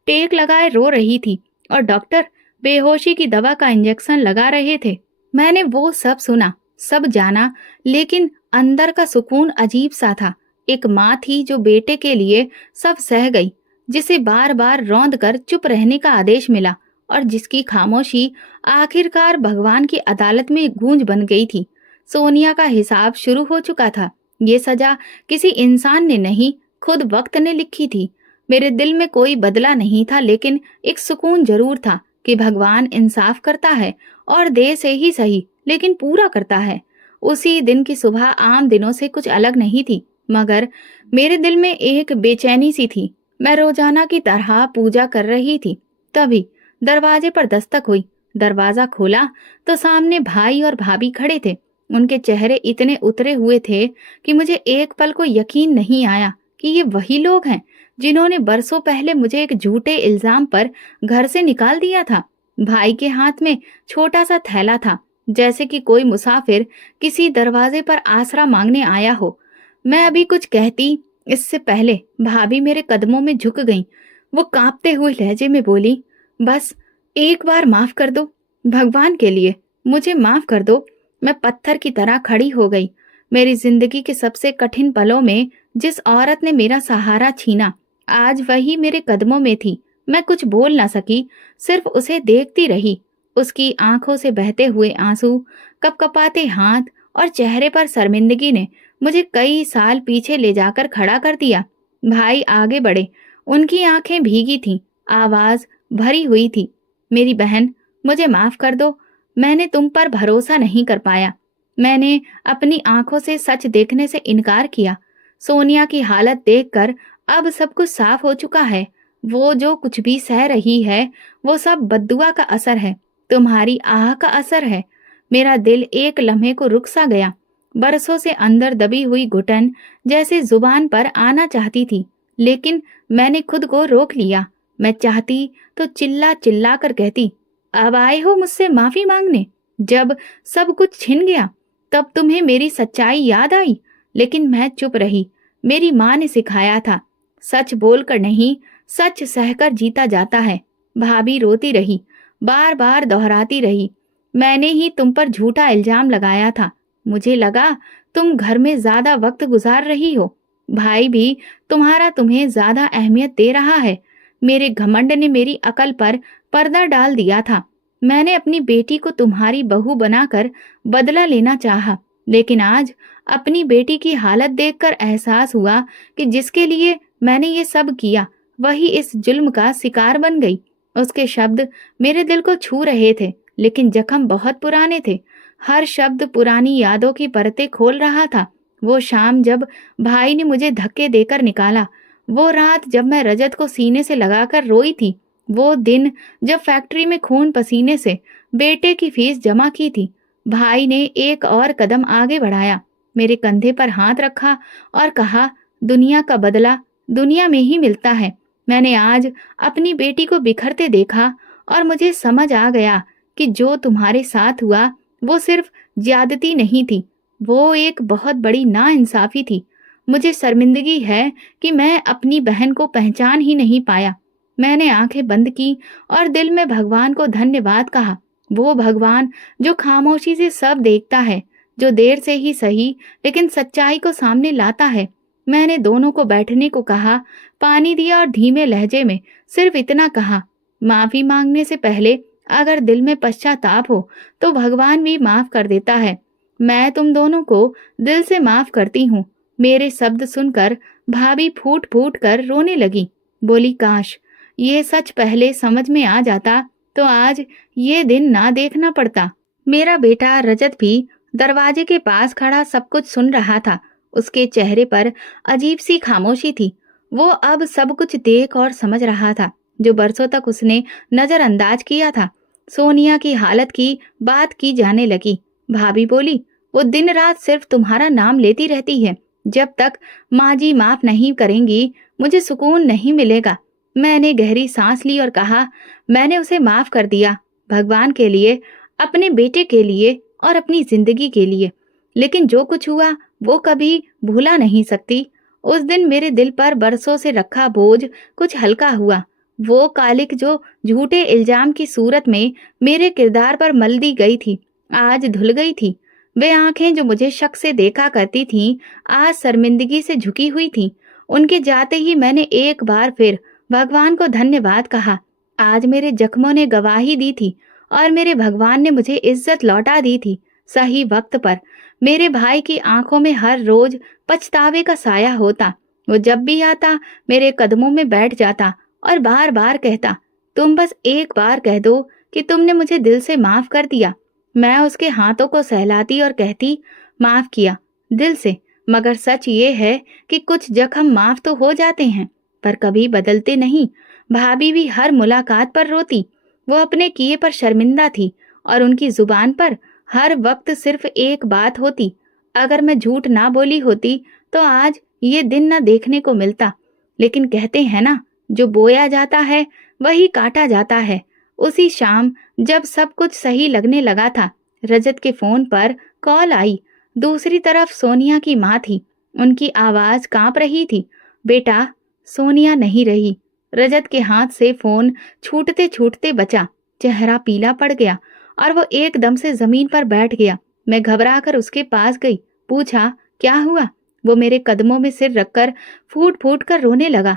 टेक लगाए रो रही थी और डॉक्टर बेहोशी की दवा का इंजेक्शन लगा रहे थे। मैंने वो सब सुना, सब जाना, लेकिन अंदर का सुकून अजीब सा था। एक माँ थी जो बेटे के लिए सब सह गई, जिसे बार बार रौंद कर चुप रहने का आदेश मिला और जिसकी खामोशी आखिरकार भगवान की अदालत में गूंज बन गई थी। सोनिया का हिसाब शुरू हो चुका था। ये सजा किसी इंसान ने नहीं, खुद वक्त ने लिखी थी। मेरे दिल में कोई बदला नहीं था, लेकिन एक सुकून जरूर था कि भगवान इंसाफ करता है और देर से ही सही, लेकिन पूरा करता है। उसी दिन की सुबह आम दिनों से कुछ अलग नहीं थी, मगर मेरे दिल में एक बेचैनी सी थी। मैं रोजाना की तरह पूजा कर रही थी, तभी दरवाजे पर दस्तक हुई। दरवाजा खोला तो सामने भाई और भाभी खड़े थे। उनके चेहरे इतने उतरे हुए थे कि मुझे एक पल को यकीन नहीं आया कि ये वही लोग हैं जिन्होंने बरसों पहले मुझे एक झूठे इल्जाम पर घर से निकाल दिया था। भाई के हाथ में छोटा सा थैला था, जैसे कि कोई मुसाफिर किसी दरवाजे पर आसरा मांगने आया हो। मैं अभी कुछ कहती इससे पहले भाभी मेरे कदमों में झुक गईं। वो कांपते हुए लहजे में बोली, बस एक बार माफ कर दो, भगवान के लिए मुझे माफ कर दो। मैं पत्थर की तरह खड़ी हो गई। मेरी जिंदगी के सबसे कठिन पलों में जिस औरत ने मेरा सहारा छीना, आज वही मेरे कदमों में थी। मैं कुछ बोल ना सकी, सिर्फ उसे देखती रही। उसकी आंखों से बहते हुए आंसू, कपकपाते हाथ और चेहरे पर शर्मिंदगी ने मुझे कई साल पीछे ले जाकर खड़ा कर दिया। भाई आगे बढ़े, उनकी आंखें भीगी थीं, आवाज भरी हुई थी, मेरी बहन मुझे माफ कर दो, मैंने तुम पर भरोसा नहीं कर पाया। मैंने अपनी आंखों से सच देखने से इनकार किया। सोनिया की हालत देखकर अब सब कुछ साफ हो चुका है। वो जो कुछ भी सह रही है, वो सब बद्दुआ का असर है, तुम्हारी आह का असर है। मेरा दिल एक लम्हे को रुक सा गया। बरसों से अंदर दबी हुई घुटन जैसे जुबान पर आना चाहती थी, लेकिन मैंने खुद को रोक लिया। मैं चाहती तो चिल्ला चिल्ला कर कहती, अब आए हो मुझसे माफी मांगने? जब सब कुछ छिन गया तब तुम्हें मेरी सच्चाई याद आई, लेकिन मैं चुप रही। मेरी माँ ने सिखाया था, सच बोलकर नहीं, सच सहकर जीता जाता है। भाभी रोती रही, बार बार दोहराती रही, मैंने ही तुम पर झूठा इल्जाम लगाया था। मुझे लगा तुम घर में ज्यादा वक्त गुजार रही हो। भाई भी तुम्हें ज्यादा अहमियत दे रहा है। मेरे घमंड ने मेरी अकल पर पर्दा डाल दिया था। मैंने अपनी बेटी को तुम्हारी बहू बनाकर बदला लेना चाहा, लेकिन आज अपनी बेटी की हालत देखकर एहसास हुआ कि जिसके लिए मैंने ये सब किया, वही इस जुल्म का शिकार बन गई। उसके शब्द मेरे दिल को छू रहे थे, लेकिन जख्म बहुत पुराने थे। हर शब्द पुरानी यादों की परतें खोल रहा था। वो शाम जब भाई ने मुझे धक्के देकर निकाला, वो रात जब मैं रजत को सीने से लगाकर रोई थी, वो दिन जब फैक्ट्री में खून पसीने से बेटे की फीस जमा की थी। भाई ने एक और कदम आगे बढ़ाया, मेरे कंधे पर हाथ रखा और कहा, दुनिया का बदला दुनिया में ही मिलता है। मैंने आज अपनी बेटी को बिखरते देखा और मुझे समझ आ गया कि जो तुम्हारे साथ हुआ वो सिर्फ ज्यादती नहीं थी, वो एक बहुत बड़ी नाइंसाफी थी। मुझे शर्मिंदगी है कि मैं अपनी बहन को पहचान ही नहीं पाया। मैंने आंखें बंद की और दिल में भगवान को धन्यवाद कहा। वो भगवान जो खामोशी से सब देखता है, जो देर से ही सही लेकिन सच्चाई को सामने लाता है। मैंने दोनों को बैठने को कहा, पानी दिया और धीमे लहजे में सिर्फ इतना कहा, माफी मांगने से पहले अगर दिल में पश्चाताप हो तो भगवान भी माफ कर देता है। मैं तुम दोनों को दिल से माफ करती हूँ। मेरे शब्द सुनकर भाभी फूट फूट कर रोने लगी। बोली, काश ये सच पहले समझ में आ जाता तो आज ये दिन ना देखना पड़ता। मेरा बेटा रजत भी दरवाजे के पास खड़ा सब कुछ सुन रहा था। उसके चेहरे पर अजीब सी खामोशी थी। वो अब सब कुछ देख और समझ रहा था जो बरसों तक उसने नजरअंदाज किया था। सोनिया की हालत की बात की जाने लगी। भाभी बोली, वो दिन रात सिर्फ तुम्हारा नाम लेती रहती है। जब तक माँ जी माफ नहीं करेंगी, मुझे सुकून नहीं मिलेगा। मैंने गहरी सांस ली और कहा, मैंने उसे माफ कर दिया, भगवान के लिए, अपने बेटे के लिए और अपनी जिंदगी के लिए। लेकिन जो कुछ हुआ वो कभी भूला नहीं सकती। उस दिन मेरे दिल पर बरसों से रखा बोझ कुछ हल्का हुआ। वो कालिक जो झूठे इल्जाम की सूरत में मेरे किरदार पर मल दी गई थी, आज धुल गई थी। वे आंखें जो मुझे शक से देखा करती थीं, आज शर्मिंदगी से झुकी हुई थीं। उनके जाते ही मैंने एक बार फिर भगवान को धन्यवाद कहा। आज मेरे जख्मों ने गवाही दी थी और मेरे भगवान ने मुझे इज्जत लौटा दी थी, सही वक्त पर। मेरे भाई की आंखों में हर रोज पछतावे का साया होता। वो जब भी आता मेरे कदमों में बैठ जाता और बार बार कहता, तुम बस एक बार कह दो कि तुमने मुझे दिल से माफ कर दिया। मैं उसके हाथों को सहलाती और कहती, माफ किया दिल से। मगर सच ये है कि कुछ जख्म माफ तो हो जाते हैं, पर कभी बदलते नहीं। भाभी भी हर मुलाकात पर रोती। वो अपने किए पर शर्मिंदा थी और उनकी जुबान पर हर वक्त सिर्फ एक बात होती, अगर मैं झूठ ना बोली होती तो आज ये दिन न देखने को मिलता। लेकिन कहते हैं ना, जो बोया जाता है वही काटा जाता है। उसी शाम जब सब कुछ सही लगने लगा था, रजत के फोन पर कॉल आई। दूसरी तरफ सोनिया की माँ थी। उनकी आवाज कांप रही थी। बेटा। सोनिया नहीं रही। रजत के हाथ से फोन छूटते छूटते बचा। चेहरा पीला पड़ गया और वो एकदम से जमीन पर बैठ गया। मैं घबराकर उसके पास गई, पूछा, क्या हुआ? वो मेरे कदमों में सिर रखकर फूट फूट कर रोने लगा।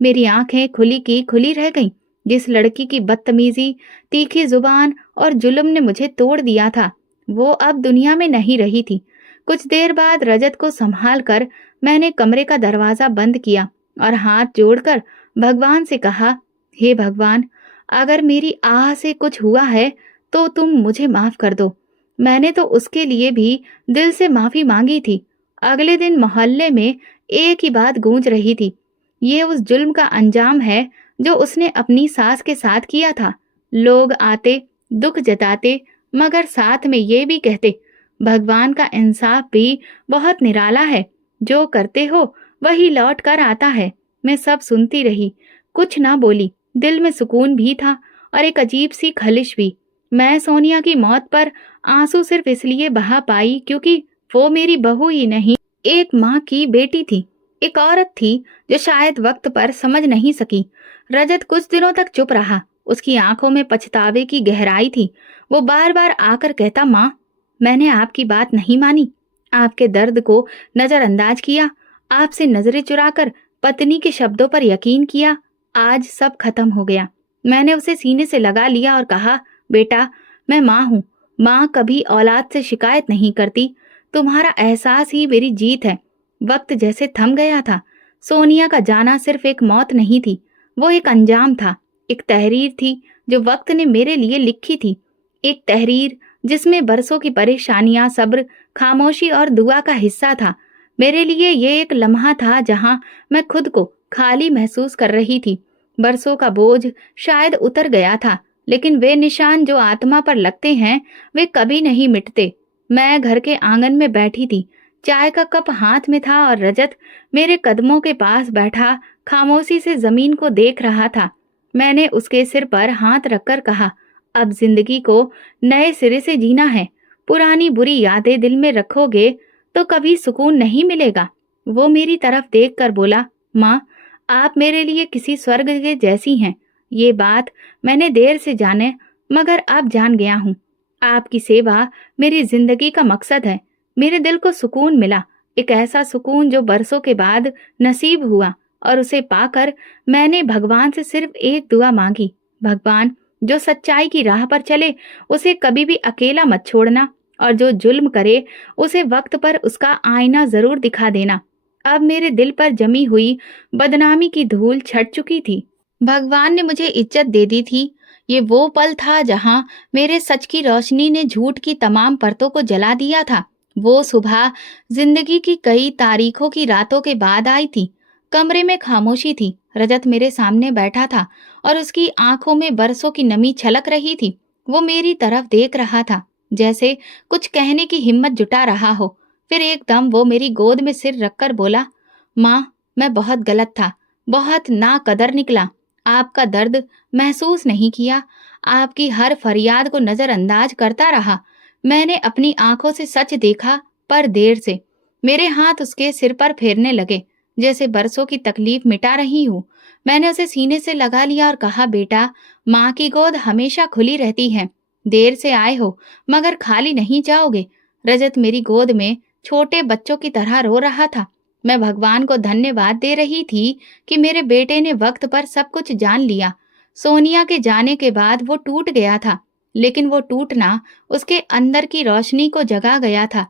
मेरी आंखें खुली की खुली रह गईं। जिस लड़की की बदतमीजी, तीखी जुबान और जुल्म ने मुझे तोड़ दिया था, वो अब दुनिया में नहीं रही थी। कुछ देर बाद रजत को संभाल कर मैंने कमरे का दरवाजा बंद किया और हाथ जोड़कर भगवान से कहा, हे भगवान, अगर मेरी आह से कुछ हुआ है तो तुम मुझे माफ कर दो। मैंने तो उसके लिए भी दिल से माफी मांगी थी। अगले दिन मोहल्ले में एक ही बात गूंज रही थी, ये उस जुल्म का अंजाम है जो उसने अपनी सास के साथ किया था। लोग आते, दुख जताते, मगर साथ में ये भी कहते, भगवान का इंसाफ भी बहुत निराला है, जो करते हो वही लौट कर आता है। मैं सब सुनती रही, कुछ ना बोली। दिल में सुकून भी था और एक अजीब सी खलिश भी। मैं सोनिया की मौत पर आंसू सिर्फ इसलिए बहा पाई क्योंकि वो मेरी बहू ही नहीं, एक माँ की बेटी थी, एक औरत थी जो शायद वक्त पर समझ नहीं सकी। रजत कुछ दिनों तक चुप रहा। उसकी आंखों में पछतावे की गहराई थी। वो बार बार आकर कहता, माँ, मैंने आपकी बात नहीं मानी, आपके दर्द को नजरअंदाज किया, आपसे नजरें चुराकर पत्नी के शब्दों पर यकीन किया। आज सब खत्म हो गया। मैंने उसे सीने से लगा लिया और कहा, बेटा, मैं माँ हूँ। माँ कभी औलाद से शिकायत नहीं करती। तुम्हारा एहसास ही मेरी जीत है। वक्त जैसे थम गया था। सोनिया का जाना सिर्फ एक मौत नहीं थी, वो एक अंजाम था, एक तहरीर थी जो वक्त ने मेरे लिए लिखी थी। एक तहरीर जिसमें बरसों की परेशानियां, सब्र, खामोशी और दुआ का हिस्सा था। मेरे लिए ये एक लम्हा था जहां मैं खुद को खाली महसूस कर रही थी। बरसों का बोझ शायद उतर गया था, लेकिन वे निशान जो आत्मा पर लगते हैं वे कभी नहीं मिटते। मैं घर के आंगन में बैठी थी। चाय का कप हाथ में था और रजत मेरे कदमों के पास बैठा खामोशी से जमीन को देख रहा था। मैंने उसके सिर पर हाथ रखकर कहा, अब जिंदगी को नए सिरे से जीना है। पुरानी बुरी यादें दिल में रखोगे तो कभी सुकून नहीं मिलेगा। वो मेरी तरफ देखकर बोला, माँ, आप मेरे लिए किसी स्वर्ग के जैसी हैं। ये बात मैंने देर से जाने, मगर अब जान गया हूँ। आपकी सेवा मेरी जिंदगी का मकसद है। मेरे दिल को सुकून मिला, एक ऐसा सुकून जो बरसों के बाद नसीब हुआ, और उसे पाकर मैंने भगवान से सिर्फ एक दुआ मांगी, भगवान, जो सच्चाई की राह पर चले उसे कभी भी अकेला मत छोड़ना, और जो जुल्म करे उसे वक्त पर उसका आईना जरूर दिखा देना। अब मेरे दिल पर जमी हुई बदनामी की धूल छट चुकी थी। भगवान ने मुझे इज्जत दे दी थी। ये वो पल था जहां मेरे सच की रोशनी ने झूठ की तमाम परतों को जला दिया था। वो सुबह जिंदगी की कई तारीखों की रातों के बाद आई थी। कमरे में खामोशी थी। रजत मेरे सामने बैठा था और उसकी आंखों में बरसों की नमी छलक रही थी। वो मेरी तरफ देख रहा था। जैसे कुछ कहने की हिम्मत जुटा रहा हो। फिर एकदम वो मेरी गोद में सिर रखकर बोला, माँ, मैं बहुत गलत था, बहुत नाकदर निकला। आपका दर्द महसूस नहीं किया, आपकी हर फरियाद को नजरअंदाज करता रहा। मैंने अपनी आंखों से सच देखा, पर देर से। मेरे हाथ उसके सिर पर फेरने लगे, जैसे बरसों की तकलीफ मिटा रही हूँ। मैंने उसे सीने से लगा लिया और कहा, बेटा, माँ की गोद हमेशा खुली रहती है। देर से आए हो, मगर खाली नहीं जाओगे। रजत मेरी गोद में छोटे बच्चों की तरह रो रहा था। मैं भगवान को धन्यवाद दे रही थी कि मेरे बेटे ने वक्त पर सब कुछ जान लिया। सोनिया के जाने के बाद वो टूट गया था, लेकिन वो टूटना उसके अंदर की रोशनी को जगा गया था।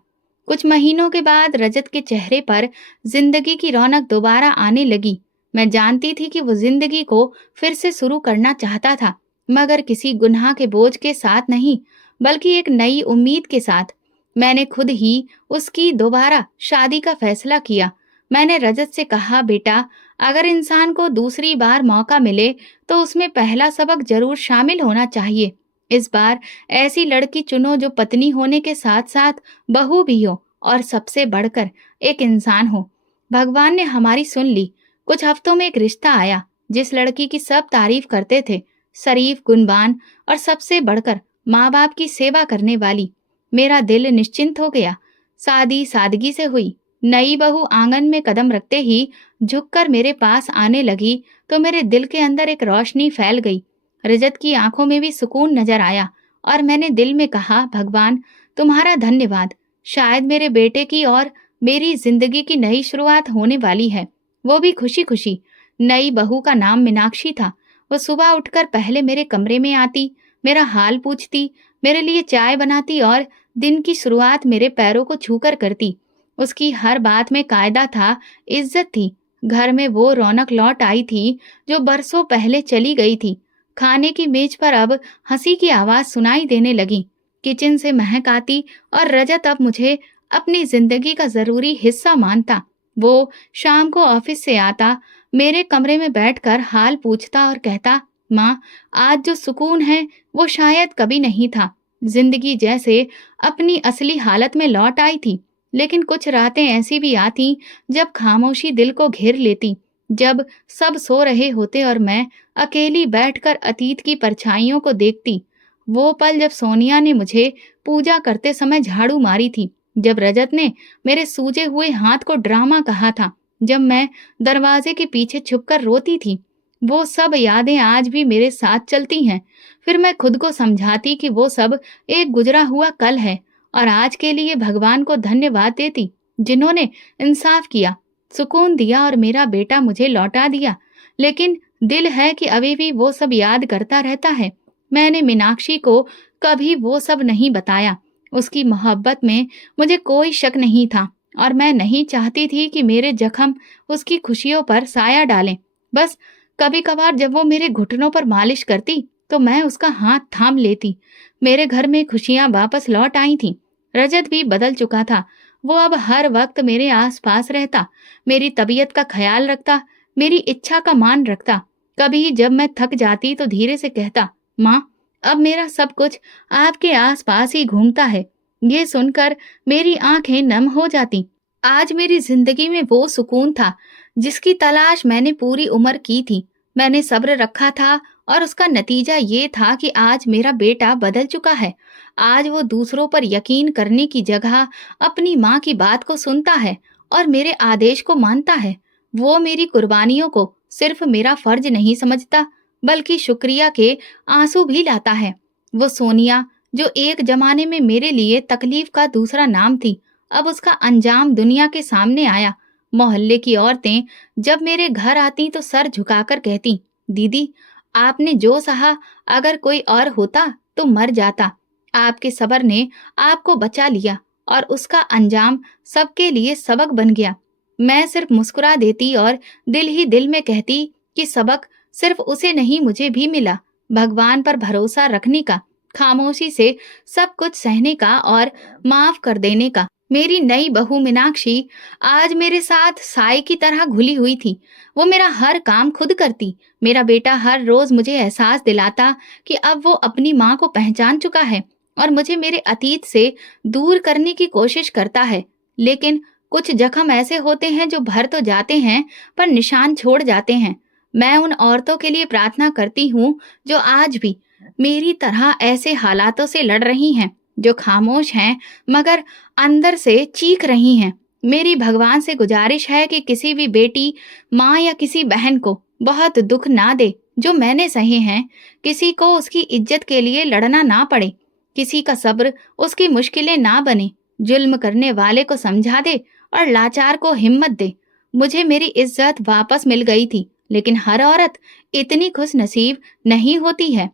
कुछ महीनों के बाद रजत के चेहरे पर जिंदगी की रौनक दोबारा आने लगी। मैं जानती थी कि वो जिंदगी को फिर से शुरू करना चाहता था, मगर किसी गुनाह के बोझ के साथ नहीं, बल्कि एक नई उम्मीद के साथ। मैंने खुद ही उसकी दोबारा शादी का फैसला किया। मैंने रजत से कहा, बेटा, अगर इंसान को दूसरी बार मौका मिले तो उसमें पहला सबक जरूर शामिल होना चाहिए। इस बार ऐसी लड़की चुनो जो पत्नी होने के साथ साथ बहू भी हो, और सबसे बढ़कर एक इंसान हो। भगवान ने हमारी सुन ली। कुछ हफ्तों में एक रिश्ता आया, जिस लड़की की सब तारीफ करते थे, शरीफ, गुणवान और सबसे बढ़कर माँ बाप की सेवा करने वाली। मेरा दिल निश्चिंत हो गया। शादी सादगी से हुई। नई बहू आंगन में कदम रखते ही झुककर मेरे पास आने लगी तो मेरे दिल के अंदर एक रोशनी फैल गई। रजत की आंखों में भी सुकून नजर आया और मैंने दिल में कहा, भगवान, तुम्हारा धन्यवाद। शायद मेरे बेटे की और मेरी जिंदगी की नई शुरुआत होने वाली है। वो भी खुशी खुशी। नई बहू का नाम मीनाक्षी था। वो सुबह उठकर पहले मेरे कमरे में आती, मेरा हाल पूछती, मेरे लिए चाय बनाती और दिन की शुरुआत मेरे पैरों को छूकर करती। उसकी हर बात में कायदा था, इज्जत थी। घर में वो रौनक लौट आई थी जो बरसों पहले चली गई थी। खाने की मेज पर अब हंसी की आवाज सुनाई देने लगी। किचन से महक आती और रजत अब मुझे अपनी जिंदगी का जरूरी हिस्सा मानता। वो शाम को ऑफिस से आता, मेरे कमरे में बैठकर हाल पूछता और कहता, माँ, आज जो सुकून है वो शायद कभी नहीं था। जिंदगी जैसे अपनी असली हालत में लौट आई थी। लेकिन कुछ रातें ऐसी भी आती जब खामोशी दिल को घेर लेती, जब सब सो रहे होते और मैं अकेली बैठकर अतीत की परछाइयों को देखती। वो पल जब सोनिया ने मुझे पूजा करते समय झाड़ू मारी थी, जब रजत ने मेरे सूजे हुए हाथ को ड्रामा कहा था, जब मैं दरवाजे के पीछे छुपकर रोती थी। वो सब यादें आज भी मेरे साथ चलती हैं। फिर मैं खुद को समझाती कि वो सब एक गुजरा हुआ कल है और आज के लिए भगवान को धन्यवाद देती, जिन्होंने इंसाफ किया, सुकून दिया और मेरा बेटा मुझे लौटा दिया। लेकिन दिल है कि अभी भी वो सब याद करता रहता है। मैंने मीनाक्षी को कभी वो सब नहीं बताया। उसकी मोहब्बत में मुझे कोई शक नहीं था और मैं नहीं चाहती थी कि मेरे जख्म उसकी खुशियों पर साया डालें। बस कभी कभार जब वो मेरे घुटनों पर मालिश करती तो मैं उसका हाथ थाम लेती। मेरे घर में खुशियां वापस लौट आई थीं। रजत भी बदल चुका था। वो अब हर वक्त मेरे आसपास रहता, मेरी तबीयत का ख्याल रखता, मेरी इच्छा का मान रखता। कभी जब मैं थक जाती तो धीरे से कहता, माँ, अब मेरा सब कुछ आपके आसपास ही घूमता है। ये सुनकर मेरी आंखें नम हो जाती। आज मेरी जिंदगी में वो सुकून था जिसकी तलाश मैंने पूरी उम्र की थी। मैंने सब्र रखा था और उसका नतीजा ये था कि आज मेरा बेटा बदल चुका है। आज वो दूसरों पर यकीन करने की जगह अपनी माँ की बात को सुनता है और मेरे आदेश को मानता है। वो मेरी कुर्बानियों को सिर्फ मेरा फर्ज नहीं समझता, बल्कि शुक्रिया के आंसू भी लाता है। वो सोनिया, जो एक जमाने में मेरे लिए तकलीफ का दूसरा नाम थी, अब उसका अंजाम दुनिया के सामने आया। मोहल्ले की औरतें जब मेरे घर आती तो सर झुकाकर कहती, दीदी, आपने जो सहा, अगर कोई और होता तो मर जाता। आपके सब्र ने आपको बचा लिया और उसका अंजाम सबके लिए सबक बन गया। मैं सिर्फ मुस्कुरा देती और दिल ही दिल में कहती कि सबक सिर्फ उसे नहीं, मुझे भी मिला। भगवान पर भरोसा रखने का, खामोशी से सब कुछ सहने का और माफ कर देने का। मेरी नई बहू मीनाक्षी आज मेरे साथ साई की तरह घुली हुई थी। वो मेरा हर काम खुद करती। मेरा बेटा हर रोज मुझे एहसास दिलाता कि अब वो अपनी माँ को पहचान चुका है और मुझे मेरे अतीत से दूर करने की कोशिश करता है। लेकिन कुछ जख्म ऐसे होते हैं जो भर तो जाते हैं पर निशान छोड़ जाते हैं। मैं उन औरतों के लिए प्रार्थना करती हूँ जो आज भी मेरी तरह ऐसे हालातों से लड़ रही हैं, जो खामोश हैं मगर अंदर से चीख रही हैं। मेरी भगवान से गुजारिश है कि किसी भी बेटी, माँ या किसी बहन को बहुत दुख ना दे जो मैंने सहे हैं। किसी को उसकी इज्जत के लिए लड़ना ना पड़े, किसी का सब्र उसकी मुश्किलें ना बने। जुल्म करने वाले को समझा दे और लाचार को हिम्मत दे। मुझे मेरी इज्जत वापस मिल गई थी, लेकिन हर औरत इतनी खुश नसीब नहीं होती है।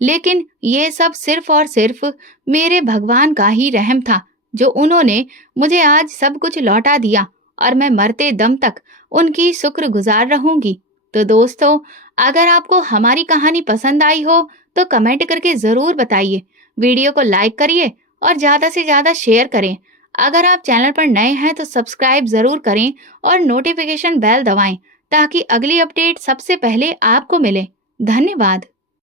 लेकिन ये सब सिर्फ और सिर्फ मेरे भगवान का ही रहम था, जो उन्होंने मुझे आज सब कुछ लौटा दिया, और मैं मरते दम तक उनकी शुक्रगुजार रहूंगी। तो दोस्तों, अगर आपको हमारी कहानी पसंद आई हो तो कमेंट करके ज़रूर बताइए। वीडियो को लाइक करिए और ज़्यादा से ज़्यादा शेयर करें। अगर आप चैनल पर नए हैं तो सब्सक्राइब ज़रूर करें और नोटिफिकेशन बेल दबाएं ताकि अगली अपडेट सबसे पहले आपको मिले। धन्यवाद।